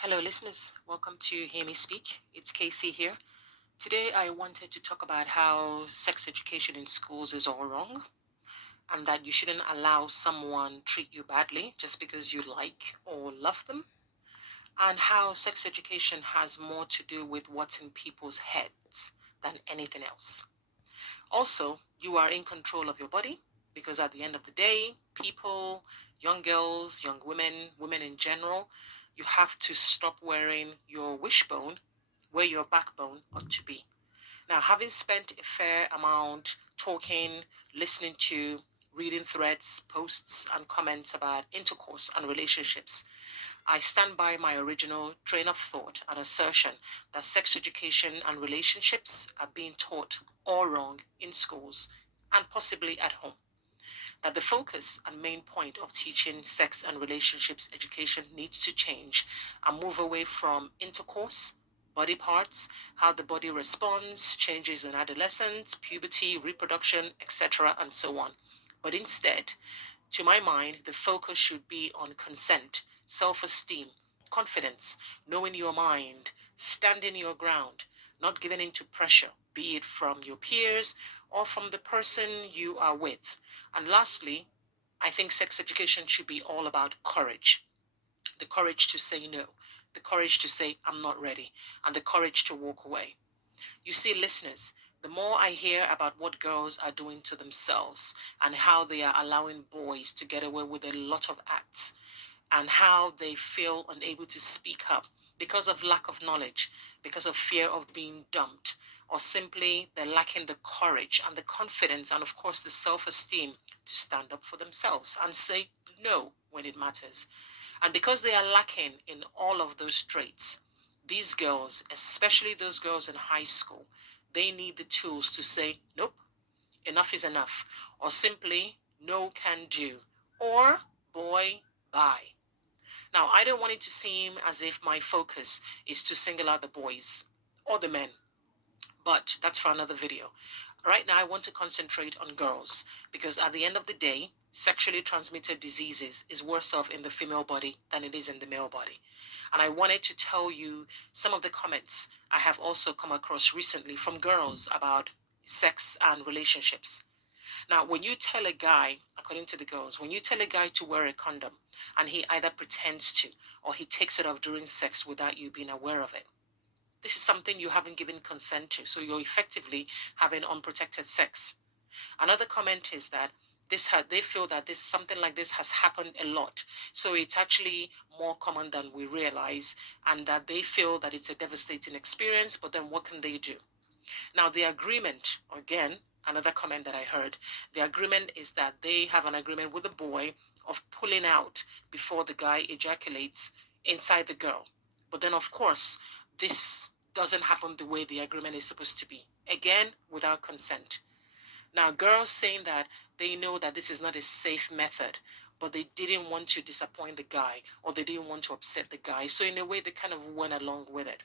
Hello, listeners. Welcome to Hear Me Speak. It's Casey here. Today, I wanted to talk about how sex education in schools is all wrong and that you shouldn't allow someone treat you badly just because you like or love them, and how sex education has more to do with what's in people's heads than anything else. Also, you are in control of your body because at the end of the day, people, young girls, young women, women in general, you have to stop wearing your wishbone where your backbone ought to be. Now, having spent a fair amount talking, listening to, reading threads, posts, and comments about intercourse and relationships, I stand by my original train of thought and assertion that sex education and relationships are being taught all wrong in schools and possibly at home. That the focus and main point of teaching sex and relationships education needs to change and move away from intercourse, body parts, how the body responds, changes in adolescence, puberty, reproduction, etc., and so on. But instead, to my mind, the focus should be on consent, self esteem, confidence, knowing your mind, standing your ground, not giving in to pressure, be it from your peers or from the person you are with. And lastly, I think sex education should be all about courage, the courage to say no, the courage to say, I'm not ready, and the courage to walk away. You see, listeners, the more I hear about what girls are doing to themselves and how they are allowing boys to get away with a lot of acts and how they feel unable to speak up because of lack of knowledge, because of fear of being dumped, or simply they're lacking the courage and the confidence and, of course, the self esteem to stand up for themselves and say no when it matters. And because they are lacking in all of those traits, these girls, especially those girls in high school, they need the tools to say, nope, enough is enough, or simply, no can do, or boy, bye. Now, I don't want it to seem as if my focus is to single out the boys or the men, but that's for another video. Right now, I want to concentrate on girls because at the end of the day, sexually transmitted diseases is worse off in the female body than it is in the male body. And I wanted to tell you some of the comments I have also come across recently from girls about sex and relationships. Now, when you tell a guy, according to the girls, when you tell a guy to wear a condom and he either pretends to or he takes it off during sex without you being aware of it, this is something you haven't given consent to. So you're effectively having unprotected sex. Another comment is that they feel that this something like this has happened a lot. So it's actually more common than we realize, and that they feel that it's a devastating experience, but then what can they do? Now, the agreement, again, another comment that I heard, the agreement is that they have an agreement with the boy of pulling out before the guy ejaculates inside the girl. But then, of course, this doesn't happen the way the agreement is supposed to be. Again, without consent. Now, girls saying that they know that this is not a safe method, but they didn't want to disappoint the guy or they didn't want to upset the guy. So, in a way, they kind of went along with it.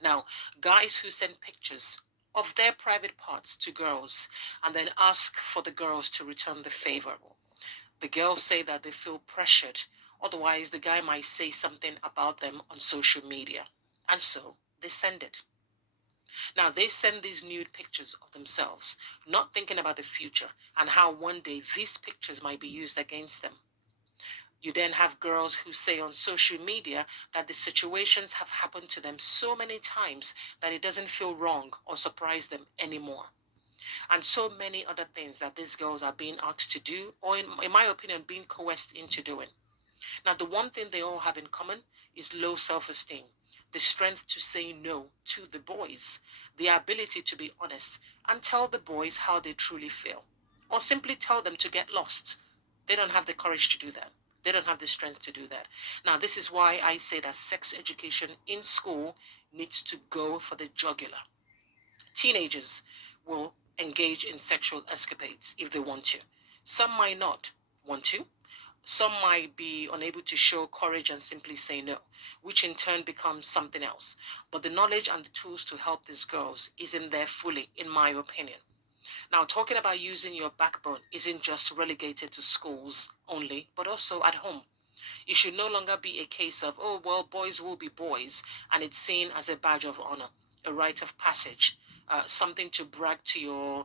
Now, guys who send pictures of their private parts to girls and then ask for the girls to return the favor. The girls say that they feel pressured, otherwise, the guy might say something about them on social media. And so they send it. Now, they send these nude pictures of themselves, not thinking about the future and how one day these pictures might be used against them. You then have girls who say on social media that the situations have happened to them so many times that it doesn't feel wrong or surprise them anymore. And so many other things that these girls are being asked to do, or in my opinion, being coerced into doing. Now, the one thing they all have in common is low self esteem, the strength to say no to the boys, the ability to be honest and tell the boys how they truly feel, or simply tell them to get lost. They don't have the courage to do that. They don't have the strength to do that. Now, this is why I say that sex education in school needs to go for the jugular. Teenagers will engage in sexual escapades if they want to. Some might not want to. Some might be unable to show courage and simply say no, which in turn becomes something else. But the knowledge and the tools to help these girls isn't there fully, in my opinion. Now, talking about using your backbone isn't just relegated to schools only, but also at home. It should no longer be a case of, oh, well, boys will be boys, and it's seen as a badge of honor, a rite of passage, something to brag to your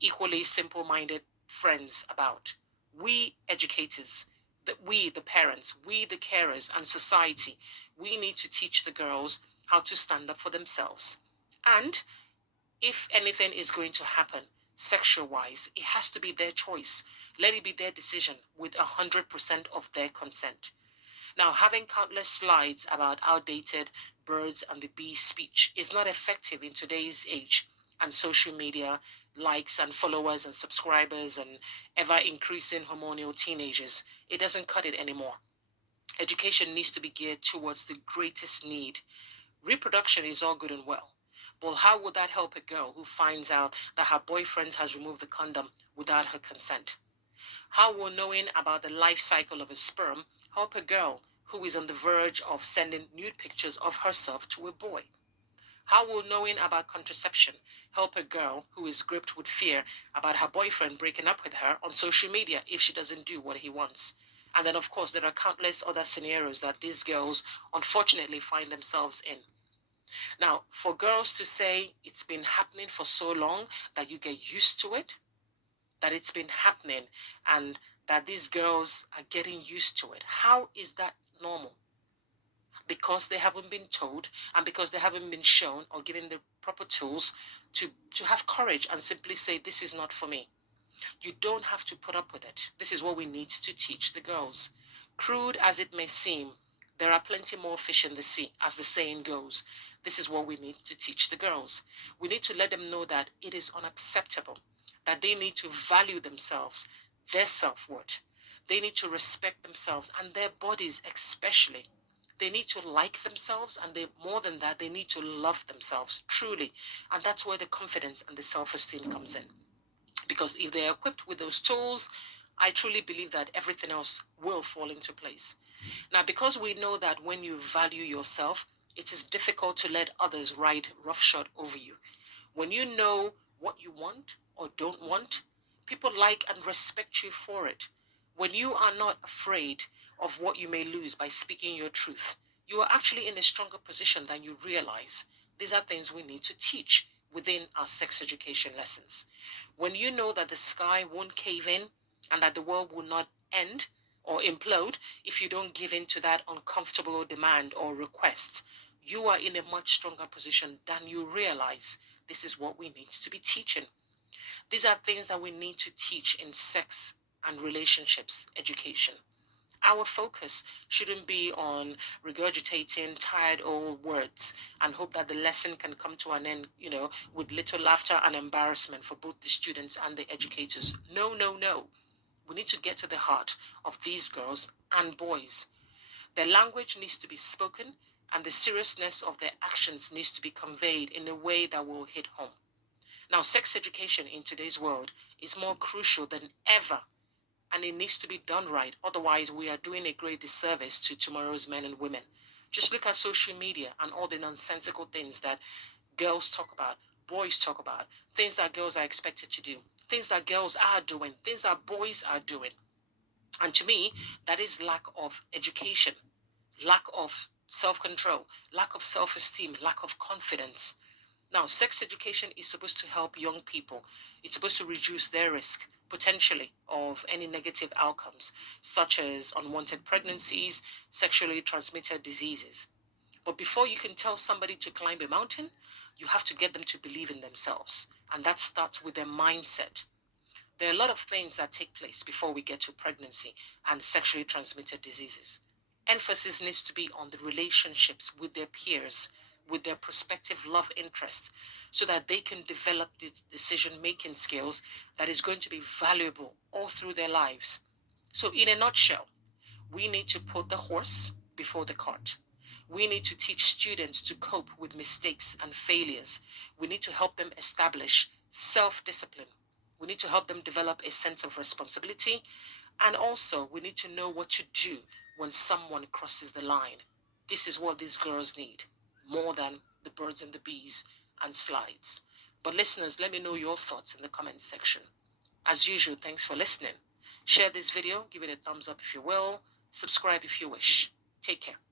equally simple-minded friends about. We educators, the parents, we the carers and society, we need to teach the girls how to stand up for themselves. And if anything is going to happen sexual wise, it has to be their choice. Let it be their decision with 100% of their consent. Now, having countless slides about outdated birds and the bees speech is not effective in today's age, and social media likes and followers and subscribers and ever increasing hormonal teenagers. It doesn't cut it anymore. Education needs to be geared towards the greatest need. Reproduction is all good and well. But how would that help a girl who finds out that her boyfriend has removed the condom without her consent? How will knowing about the life cycle of a sperm help a girl who is on the verge of sending nude pictures of herself to a boy? How will knowing about contraception help a girl who is gripped with fear about her boyfriend breaking up with her on social media if she doesn't do what he wants? And then, of course, there are countless other scenarios that these girls unfortunately find themselves in. Now, for girls to say it's been happening for so long that you get used to it, that it's been happening and that these girls are getting used to it, how is that normal? Because they haven't been told and because they haven't been shown or given the proper tools to have courage and simply say, this is not for me. You don't have to put up with it. This is what we need to teach the girls. Crude as it may seem, there are plenty more fish in the sea, as the saying goes. This is what we need to teach the girls. We need to let them know that it is unacceptable, that they need to value themselves, their self-worth. They need to respect themselves and their bodies especially. They need to like themselves, and more than that, they need to love themselves truly. And that's where the confidence and the self-esteem comes in. Because if they're equipped with those tools, I truly believe that everything else will fall into place. Now, because we know that when you value yourself, it is difficult to let others ride roughshod over you. When you know what you want or don't want, people like and respect you for it. When you are not afraid of what you may lose by speaking your truth, you are actually in a stronger position than you realize. These are things we need to teach within our sex education lessons. When you know that the sky won't cave in and that the world will not end or implode if you don't give in to that uncomfortable demand or request, you are in a much stronger position than you realize. This is what we need to be teaching. These are things that we need to teach in sex and relationships education. Our focus shouldn't be on regurgitating tired old words and hope that the lesson can come to an end, with little laughter and embarrassment for both the students and the educators. No, no, no. We need to get to the heart of these girls and boys. Their language needs to be spoken, and the seriousness of their actions needs to be conveyed in a way that will hit home. Now, sex education in today's world is more crucial than ever, and it needs to be done right. Otherwise, we are doing a great disservice to tomorrow's men and women. Just look at social media and all the nonsensical things that girls talk about, boys talk about, things that girls are expected to do, things that girls are doing, things that boys are doing. And to me, that is lack of education, lack of self-control, lack of self-esteem, lack of confidence. Now, sex education is supposed to help young people. It's supposed to reduce their risk, potentially, of any negative outcomes, such as unwanted pregnancies, sexually transmitted diseases. But before you can tell somebody to climb a mountain, you have to get them to believe in themselves. And that starts with their mindset. There are a lot of things that take place before we get to pregnancy and sexually transmitted diseases. Emphasis needs to be on the relationships with their peers, with their prospective love interests, so that they can develop the decision-making skills that is going to be valuable all through their lives. So in a nutshell, we need to put the horse before the cart. We need to teach students to cope with mistakes and failures. We need to help them establish self-discipline. We need to help them develop a sense of responsibility. And also, we need to know what to do when someone crosses the line. This is what these girls need, more than the birds and the bees and slides. But listeners, let me know your thoughts in the comments section. As usual, thanks for listening. Share this video, give it a thumbs up if you will. Subscribe if you wish. Take care.